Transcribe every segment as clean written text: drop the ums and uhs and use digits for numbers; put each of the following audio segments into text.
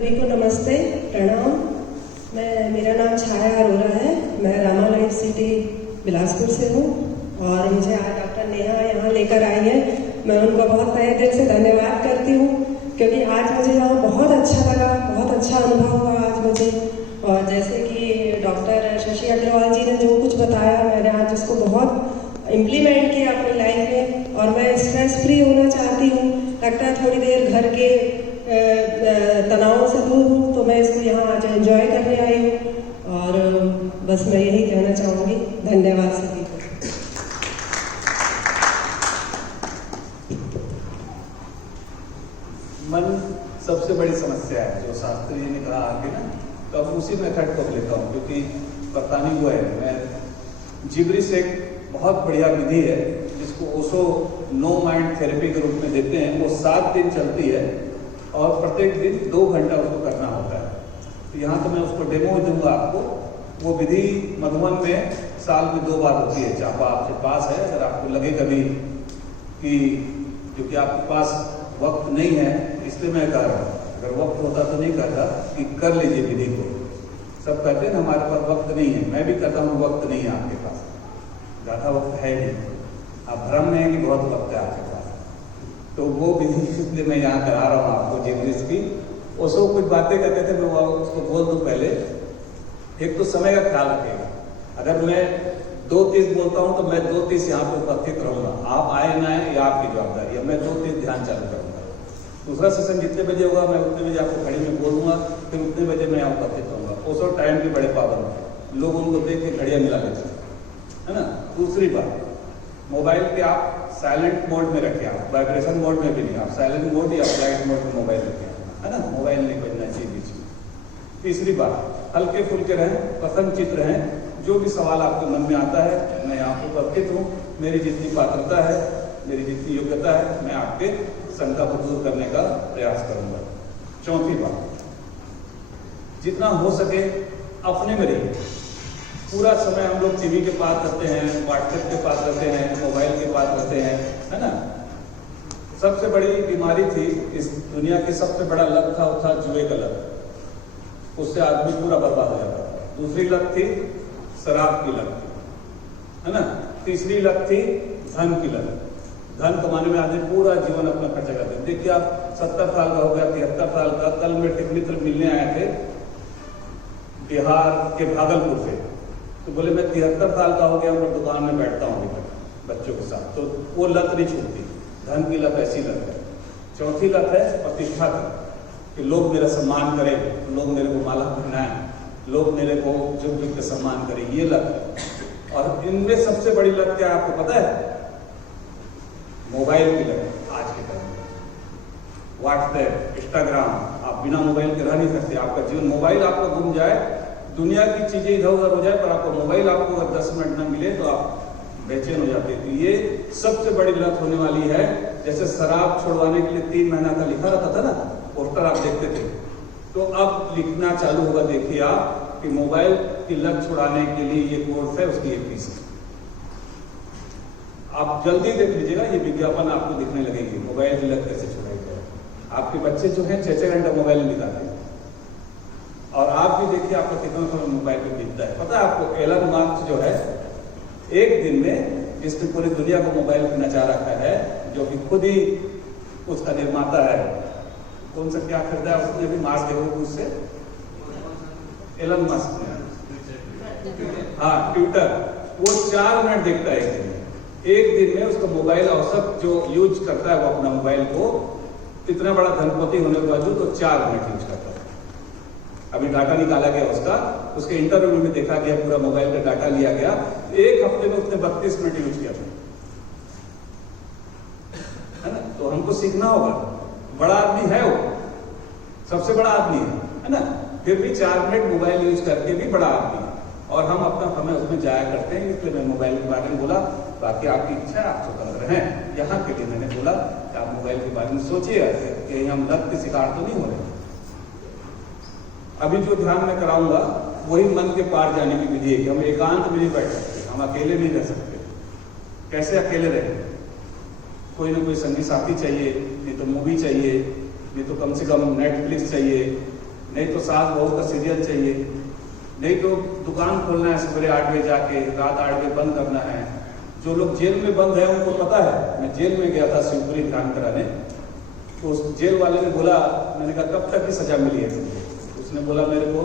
सभी को नमस्ते, प्रणाम। मेरा नाम छाया अरोरा है। मैं रामा लाइफ सिटी बिलासपुर से हूँ और मुझे आज डॉक्टर नेहा यहाँ लेकर आई है। मैं उनको बहुत तहे दिल से धन्यवाद करती हूँ क्योंकि आज मुझे यहाँ बहुत अच्छा लगा, बहुत अच्छा अनुभव हुआ आज मुझे। और जैसे कि डॉक्टर शशि अग्रवाल जी ने जो कुछ बताया, मैंने आज उसको बहुत इम्प्लीमेंट किया अपनी लाइफ में और मैं स्ट्रेस फ्री होना चाहती हूँ। लगता है थोड़ी देर घर के तनाव से दूर हूँ तो मैं इसको यहाँ आज एंजॉय करने आई हूँ और बस मैं यही कहना चाहूँगी। धन्यवाद सभी को। मन सबसे बड़ी समस्या है, जो शास्त्री जी ने कहा आगे ना, तो अब उसी मेथड को लेता हूँ क्योंकि पता नहीं हुआ है। मैं जिब्रिस एक बहुत बढ़िया विधि है जिसको ओशो नो माइंड थेरेपी के रूप में देते हैं। वो 7 दिन चलती है और प्रत्येक दिन 2 घंटा उसको करना होता है। तो यहाँ तो मैं उसको डेमो दूंगा आपको। वो विधि मधुबन में साल में 2 बार होती है। चापा आपके पास है, अगर आपको लगे कभी कि क्योंकि आपके पास वक्त नहीं है इसलिए मैं कह रहा हूँ, अगर वक्त होता तो नहीं कहता कि कर लीजिए विधि को। सब कहते हैं ना हमारे पास वक्त नहीं है, मैं भी कहता हूँ वक्त नहीं है आपके पास, ज़्यादा वक्त है नहीं। आप भ्रम में है कि बहुत वक्त है आपके पास। तो वो विधि इसलिए मैं यहाँ करा रहा हूँ आपको जिब्रिस की। उसको कुछ बातें कहते थे, मैं उसको बोल दूँ पहले। एक तो समय का ख्याल रखिएगा। अगर मैं 2:30 बोलता हूँ तो मैं 2:30 यहाँ पे उपस्थित रहूँगा। आप आए ना आए ये आपकी जवाबदारी है। मैं 2:30 ध्यान चालू करूँगा। दूसरा सेशन जितने बजे होगा मैं उतने बजे आपको घड़ी में बोलूँगा, फिर उतने बजे मैं यहाँ उपस्थित रहूँगा। उस टाइम के बड़े पाबंद हैं, लोग उनको देख के घड़ियाँ मिला लेते हैं, है ना। दूसरी बात, मोबाइल के आप साइलेंट मोड में रखें, आप वाइब्रेशन मोड में भी नहीं, आप साइलेंट मोड या फ्लाइट मोड में मोबाइल रखें, है ना। मोबाइल नहीं बजना चाहिए बीच में। तीसरी बात, हल्के फुल्के रहें, पसंदचित रहें। जो भी सवाल आपके मन में आता है मैं यहाँ पर उपस्थित हूँ। मेरी जितनी पात्रता है, मेरी जितनी योग्यता है, मैं आपके शंका को दूर करने का प्रयास करूँगा। चौथी बात, जितना हो सके अपने में रहिए। पूरा समय हम लोग टीवी के पास रहते हैं, व्हाट्सएप के पास रहते हैं, मोबाइल के पास रहते हैं, है ना। सबसे बड़ी बीमारी थी इस दुनिया की, सबसे बड़ा लत था वो था जुए का लत। उससे आदमी पूरा बर्बाद हो जाता था। दूसरी लत थी शराब की लत, है ना। तीसरी लत थी धन की लत। धन कमाने में आदमी पूरा जीवन अपना खर्चा करते हैं। देखिए आप 70 साल का हो गया, 73 साल का। कल मेरे मित्र मिलने आए थे बिहार के भागलपुर से, तो बोले मैं 73 साल का हो गया, मैं दुकान में बैठता हूँ बच्चों के साथ। तो वो लत नहीं छूटती। धन की लत ऐसी लत है। चौथी लत है प्रतिष्ठा की, कि लोग मेरा सम्मान करें, लोग मेरे को माला पहनाएं, लोग मेरे को झुक झुक के सम्मान करें, ये लत। और इनमें सबसे बड़ी लत क्या है आपको पता है? मोबाइल की लत। आज के टाइम में व्हाट्सएप, इंस्टाग्राम, आप बिना मोबाइल के रह नहीं सकते। आपका जीवन, मोबाइल आपका गुम जाए, दुनिया की चीजें इधर उधर हो जाए, पर आपको मोबाइल आपको अगर 10 मिनट न मिले तो आप बेचैन हो जाते हैं। तो ये सबसे बड़ी लत होने वाली है। जैसे शराब छुड़वाने के लिए 3 महीना का लिखा रहता था ना, पोस्टर आप देखते थे, तो अब लिखना चालू होगा। देखिए आप कि मोबाइल की लत छुड़ाने के लिए ये कोर्स है, उसकी एक फीस है। आप जल्दी देख लीजिएगा, ये विज्ञापन आपको दिखने लगेगी, मोबाइल की लत कैसे छुड़ाई जाए। आपके बच्चे जो हैं 6-6 घंटा मोबाइल में बिताते हैं, और आप भी देखिए आपका कितना समय मोबाइल पे बीतता है। पता है आपको, एलन मास्क जो है, एक दिन में जिसने पूरी दुनिया को मोबाइल पे नचा रखा है, जो कि खुद ही उसका निर्माता है, कौन सा क्या खरीदा है उसने भी मार्क देखो उससे, एलन मास्क ने, हाँ ट्विटर, वो 4 मिनट देखता है एक दिन में। एक दिन में उसका मोबाइल औसत जो यूज करता है वो अपना मोबाइल को, इतना बड़ा धनपति होने के बावजूद तो 4 मिनट यूज करता है। अभी डाटा निकाला गया उसका, उसके इंटरव्यू में देखा गया, पूरा मोबाइल का डाटा लिया गया। एक हफ्ते में उसने 32 मिनट यूज किया था, है ना। तो हमको सीखना होगा। बड़ा आदमी है वो, सबसे बड़ा आदमी है ना, फिर भी 4 मिनट मोबाइल यूज करके भी बड़ा आदमी है, और हम अपना समय उसमें जाया करते हैं। इसलिए मैं मोबाइल के बारे में बोला। बाकी आपकी इच्छा, आप स्वतंत्र हैं। यहाँ के लिए मैंने बोला कि आप मोबाइल के बारे में सोचिए कि हम लत के शिकार तो नहीं हो रहे। अभी जो ध्यान में कराऊंगा वही मन के पार जाने की विधि है कि हम एकांत में नहीं बैठ सकते, हम अकेले नहीं रह सकते। कैसे अकेले रहें? कोई ना कोई संगी साथी चाहिए, नहीं तो मूवी चाहिए, नहीं तो कम से कम नेटफ्लिक्स चाहिए, नहीं तो सास बहू का सीरियल चाहिए, नहीं तो दुकान खोलना है सवेरे 8 बजे जाके रात 8 बजे बंद करना है। जो लोग जेल में बंद है उनको पता है। मैं जेल में गया था शिवपुरी ध्यान कराने, तो उस जेल वाले ने बोला, मैंने कहा कब तक की सजा मिली है तुमको? उसने बोला मेरे को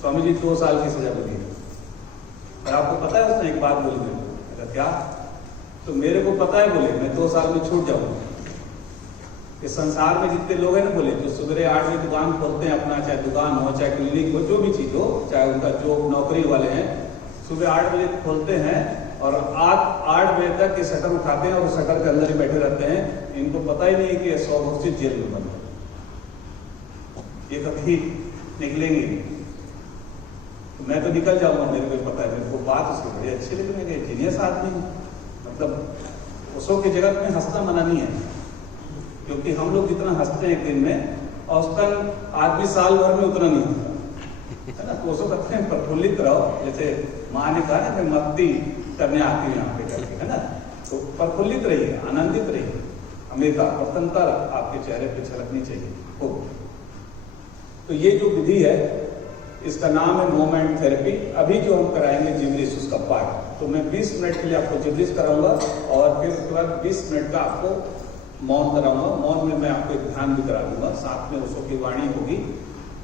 स्वामी जी 2 साल की सजा मिली है। और आपको पता है उसने एक बात बोली मेरे को, मैंने कहा क्या? तो मेरे को पता है बोले मैं 2 साल में छूट जाऊंगा। कि संसार में जितने लोग हैं ना बोले जो सवेरे 8 बजे दुकान खोलते हैं अपना, चाहे दुकान हो चाहे क्लिनिक हो जो भी चीज हो, चाहे उनका जो नौकरी वाले हैं सुबह 8 बजे खोलते हैं और 8 बजे तक ये शटर उठाते हैं और शटर के अंदर ही बैठे रहते हैं। इनको पता ही नहीं है कि 100 वर्ष से जेल में बंद है, ये कभी निकलेंगे नहीं। तो मैं तो निकल जाऊंगा, मेरे को पता है। मेरे को बात उसकी बड़ी अच्छी लगी, मेरे जीनियस आदमी, मतलब उसों की जगत में हंसना मना नहीं है, क्योंकि हम लोग जितना हंसते हैं एक दिन में औसतन आदमी साल भर में उतना नहीं होता है ना। तो उसको कहते हैं प्रफुल्लित रहो, जैसे माँ ने कहा ना कि मस्ती करने आती है यहाँ पे करके, है ना। तो प्रफुल्लित रहिए, आनंदित रहिए, हमेशा प्रसन्नता आपके चेहरे पे झलकनी चाहिए हो। तो ये जो विधि है इसका नाम है मोमेंट थेरेपी। अभी जो हम कराएंगे जिब्रिश उसका पार्ट, तो मैं 20 मिनट के लिए आपको जिब्रिश कराऊंगा और फिर उसके बाद 20 मिनट का आपको मौन कराऊंगा। मौन में मैं आपको एक ध्यान भी करा दूंगा, साथ में उसको की वाणी होगी।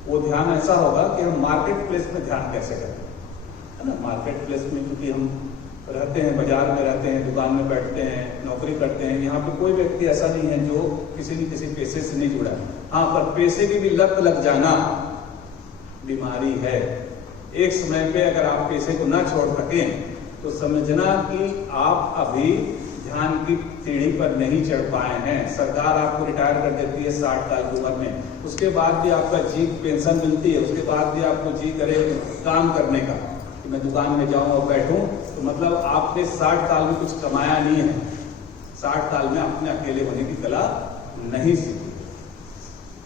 वो ध्यान ऐसा होगा कि हम मार्केट प्लेस में ध्यान कैसे करें, है ना। मार्केट प्लेस में क्योंकि हम रहते हैं, बाजार में रहते हैं, दुकान में बैठते हैं, नौकरी करते हैं, यहाँ पे कोई व्यक्ति ऐसा नहीं है जो किसी न किसी पेशे से नहीं जुड़ा है। हाँ, पर पेशे की भी लत लग जाना बीमारी है। एक समय पे अगर आप पेशे को ना छोड़ सकें तो समझना कि आप अभी ध्यान की सीढ़ी पर नहीं चढ़ पाए हैं। सरकार आपको रिटायर कर देती है 60 साल की उम्र में, उसके बाद भी आपका जी पेंशन मिलती है, उसके बाद भी आपको जी करे काम करने का कि मैं दुकान में जाऊं और बैठूं, तो मतलब आपने 60 साल में कुछ कमाया नहीं है। 60 साल में आपने अकेले होने की कला नहीं सीखी।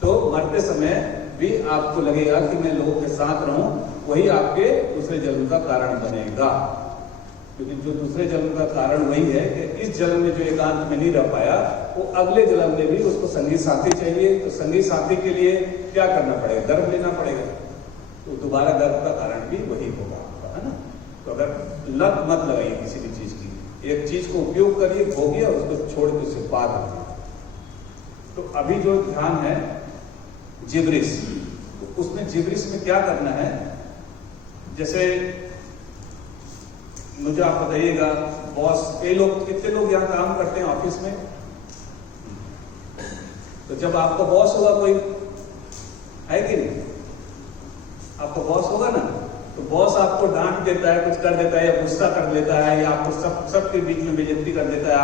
तो मरते समय भी आपको लगेगा कि मैं लोगों के साथ रहूं, वही आपके दूसरे जन्म का कारण बनेगा। क्योंकि जो दूसरे जन्म का कारण वही है कि इस जन्म में जो एकांत में नहीं रह पाया वो अगले जन्म में भी उसको संगी साथी चाहिए। तो संगी साथी के लिए क्या करना पड़ेगा? गर्भ लेना पड़ेगा। तो दोबारा गर्भ का कारण भी वही होगा, है ना। तो अगर लत मत लगाइए किसी भी चीज की, एक चीज को उपयोग करिए, भोगिए और उसको छोड़ के उसे पार रखिए। तो अभी जो ध्यान है जिब्रिश, तो उसमें जिब्रिश में क्या करना है, जैसे मुझे आप बताइएगा बॉस, कई लोग, कितने लोग यहाँ काम करते हैं ऑफिस में, तो जब आपका बॉस होगा कोई, है कि नहीं, आपका बॉस होगा ना, तो बॉस आपको डांट देता है, कुछ कर देता है, या गुस्सा कर लेता है, या आपको सबके बीच में बेइज्जती कर देता है,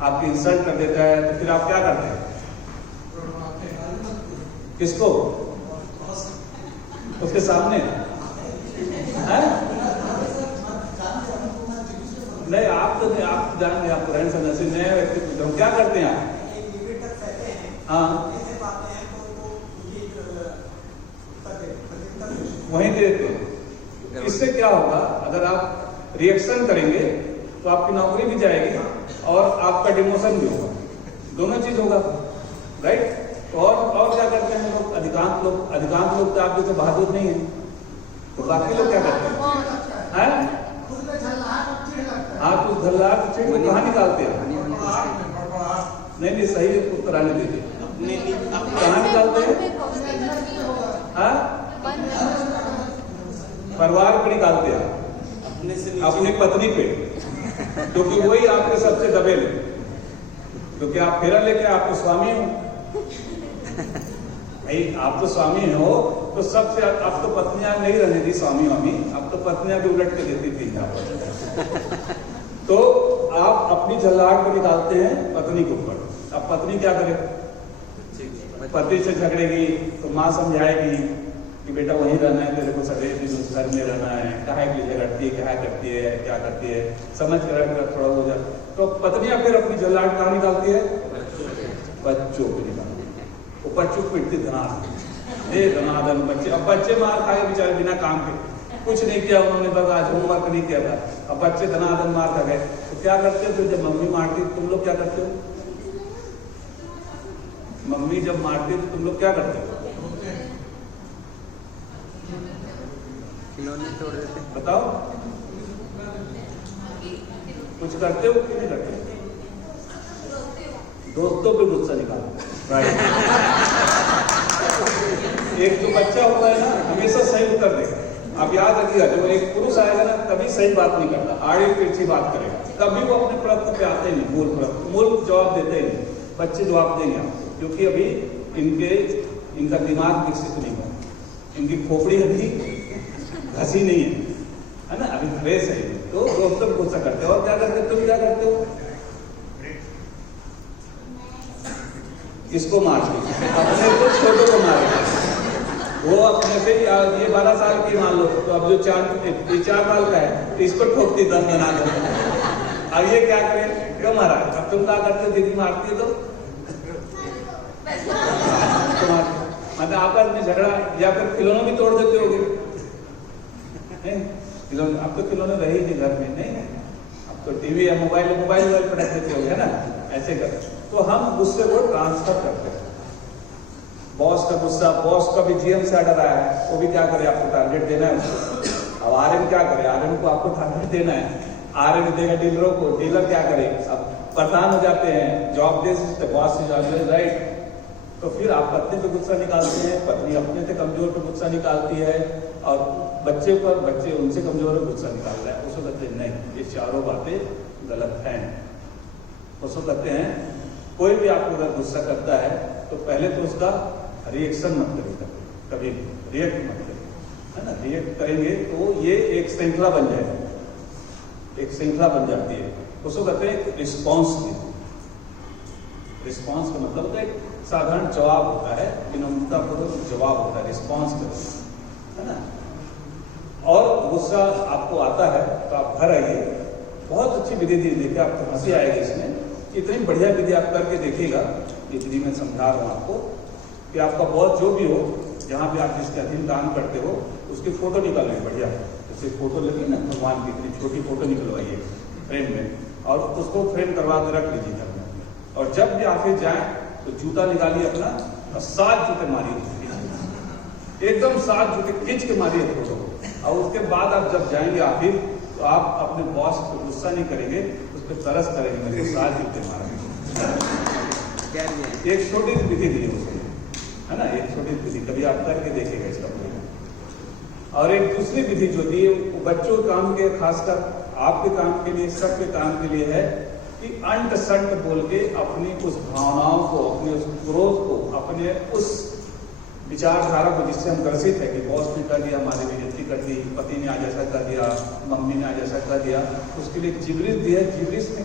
आपकी इंसल्ट कर देता है, तो फिर आप क्या करते हैं? किसको? उसके सामने है? नहीं, आप तो नहीं, आप जान रहे, आप रहन सहन से नए व्यक्ति हम क्या करते हैं आप? हाँ, वहीं देते हैं। इससे क्या होगा, अगर आप रिएक्शन करेंगे तो आपकी नौकरी भी जाएगी और आपका डिमोशन भी होगा, दोनों चीज होगा, राइट। और क्या करते हैं लोग, अधिकांश लोग तो आप जैसे बहादुर नहीं है, तो बाकी लोग क्या करते हैं? हाँ, कुछ झल्लाहट चिड़ को कहाँ निकालते हैं? नहीं, सही उत्तर आने दीजिए। कहाँ निकालते हैं? हाँ, परिवार पे निकालते हैं, अपनी पत्नी पे, क्योंकि वही आपके सबसे दबेल है, क्योंकि आप फेरा लेके आप तो स्वामी हो भाई, आप तो स्वामी हो, तो सबसे अब तो पत्नियां नहीं रहने दी स्वामी वामी, अब तो पत्नियां भी उलट के देती थी यहाँ पर। तो आप अपनी झल्लाहट को निकालते हैं पत्नी के ऊपर। अब पत्नी क्या करे? पति से झगड़ेगी तो माँ समझाएगी कि बेटा वहीं रहना है, तेरे को सवेरे घर में रहना है, काहे के लिए झगड़ती है, क्या करती है, क्या करती है, समझ कर थोड़ा हो जाए। तो पत्नियां फिर अपनी झल्लाहट कहाँ निकालती है? बच्चों को निकालती है। वो बच्चों को पिटती धनाधन बच्चे। अब बच्चे मार खाए बेचारे बिना काम के, कुछ नहीं किया उन्होंने, बस आज होमवर्क नहीं किया था, अब बच्चे धनाधन मार खा गए। तो क्या करते हो फिर जब मम्मी मारती, तुम लोग क्या करते हो? मम्मी जब मारती तो तुम लोग क्या करते हो? खिलौने तोड़ देते हैं। बताओ, कुछ करते हो कि नहीं करते? दोस्तों पे गुस्सा निकालो। राइट। एक जो बच्चा होता है ना, हमेशा सही उत्तर देगा। आप याद रखिएगा, जब एक पुरुष आएगा ना, कभी सही बात नहीं करता, आड़े तिरछी बात करेगा। कभी वो अपने प्रश्न पे आते नहीं, मूल जवाब देते ही नहीं। बच्चे जवाब देंगे आपको, क्योंकि अभी इनका दिमाग विकसित नहीं हुआ, इनकी खोपड़ी अभी घसी नहीं है ना, अभी फ्रेश है। तो दोस्तों को गुस्सा करते हो। और क्या करते हो? तुम क्या करते हो? किसको मारते? अपने को छोटों को मारते। वो अपने से ये 12 साल की मान लो, तो अब जो 4 साल का है, तो इसको ठोकती 10 बना दो। अब ये क्या करे? क्यों मारा? अब तुम क्या करते हो? दीदी मारती है तो मतलब आपस में झगड़ा, या फिर खिलौने भी तोड़ देते होगे। खिलौने, अब तो खिलौने रहे ही नहीं घर में, नहीं अब तो टीवी या मोबाइल पटक देते होगे, है ना, ऐसे कर। तो हम गुस्से को ट्रांसफर करते हैं। बॉस का गुस्सा, बॉस का भी जीएम से ऑर्डर आया है, वो भी क्या करे? आपको टारगेट देना है उसको। अब आरएम क्या करे? आरएम को आपको टारगेट देना है। आरएम देगा डीलरों को, डीलर क्या करे? अब परेशान हो जाते हैं, जॉब दे सकते, बॉस से जॉब दे, राइट। तो फिर आप पत्नी पे गुस्सा निकालते हैं, पत्नी अपने से कमजोर पे गुस्सा निकालती है, और बच्चे पर, बच्चे उनसे कमजोर पे गुस्सा निकाल रहा है। उसको कहते हैं नहीं, ये चारों बातें गलत हैं। उसको कहते हैं कोई भी आपको अगर गुस्सा करता है तो पहले तो उसका रिएक्शन मत करिए, कभी रिएक्ट मत करिए, है ना। रिएक्ट करेंगे तो ये एक श्रृंखला बन जाएगी, एक श्रृंखला बन जाती है। उसको कहते हैं रिस्पॉन्स। रिस्पॉन्स का मतलब होता है एक साधारण जवाब होता है, विनम्रतापूर्वक जवाब होता है, रिस्पॉन्स करो, है ना। और गुस्सा आपको आता है तो आप घर आइए, बहुत अच्छी विधि दी, देखिए आपको हंसी आएगी इसमें। इतनी बढ़िया विधि आप करके देखिएगा। ये विधि मैं समझा रहा हूँ आपको कि आपका बॉस जो भी हो, जहाँ पे आप जिसके अधीन काम करते हो, उसकी फोटो निकालिए बढ़िया। जैसे फोटो लगी ना भगवान की, इतनी छोटी फोटो निकलवाइए फ्रेम में, और उसको फ्रेम करवा के रख लीजिए घर में। और जब भी ऑफिस जाए तो जूता निकालिए अपना, और 7 जूते मारिए, एकदम 7 जूते खींच के मारिए फोटो। और उसके बाद आप जब जाएंगे ऑफिस, तो आप अपने बॉस को गुस्सा नहीं करेंगे, उस पर तरस करेंगे, मेरे 7 जूते मारेंगे। एक छोटी सी विधि दी उसको, है ना, एक छोटी विधि, कभी आप करके देखेगा इसका प्रयोग। और एक दूसरी विधि जो दी है वो बच्चों के काम के, खासकर आपके काम के लिए, सबके काम के लिए है कि अंट संट बोल के अपनी उस भावनाओं को, अपने उस क्रोध को, अपने उस विचारधारा को जिससे हम ग्रसित है कि बॉस ने कर दिया, हमारी बेइज्जती कर दी, पति ने आज ऐसा कर दिया, मम्मी ने आज ऐसा कर दिया, उसके लिए जिब्रिस दिया। जिब्रिस में